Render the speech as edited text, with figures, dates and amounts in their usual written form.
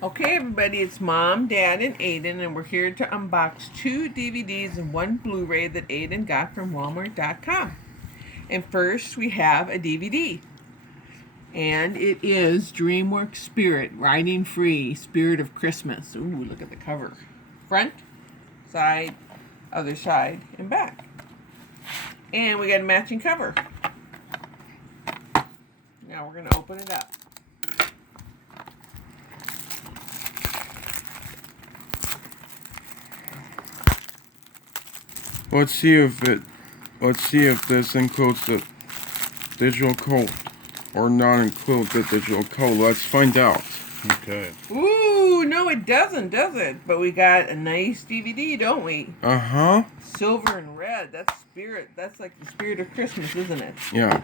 Okay, everybody, it's Mom, Dad, and Aiden, and we're here to unbox 2 DVDs and 1 Blu-ray that Aiden got from Walmart.com. And first, we have a DVD. And it is DreamWorks Spirit, Riding Free, Spirit of Christmas. Ooh, look at the cover. Front, side, other side, and back. And we got a matching cover. Now we're going to open it up. Let's see if this includes the digital code or not include the digital code. Let's find out. Okay. Ooh, no it doesn't, does it? But we got a nice DVD, don't we? Uh-huh. Silver and red. That's spirit. That's like the spirit of Christmas, isn't it? Yeah.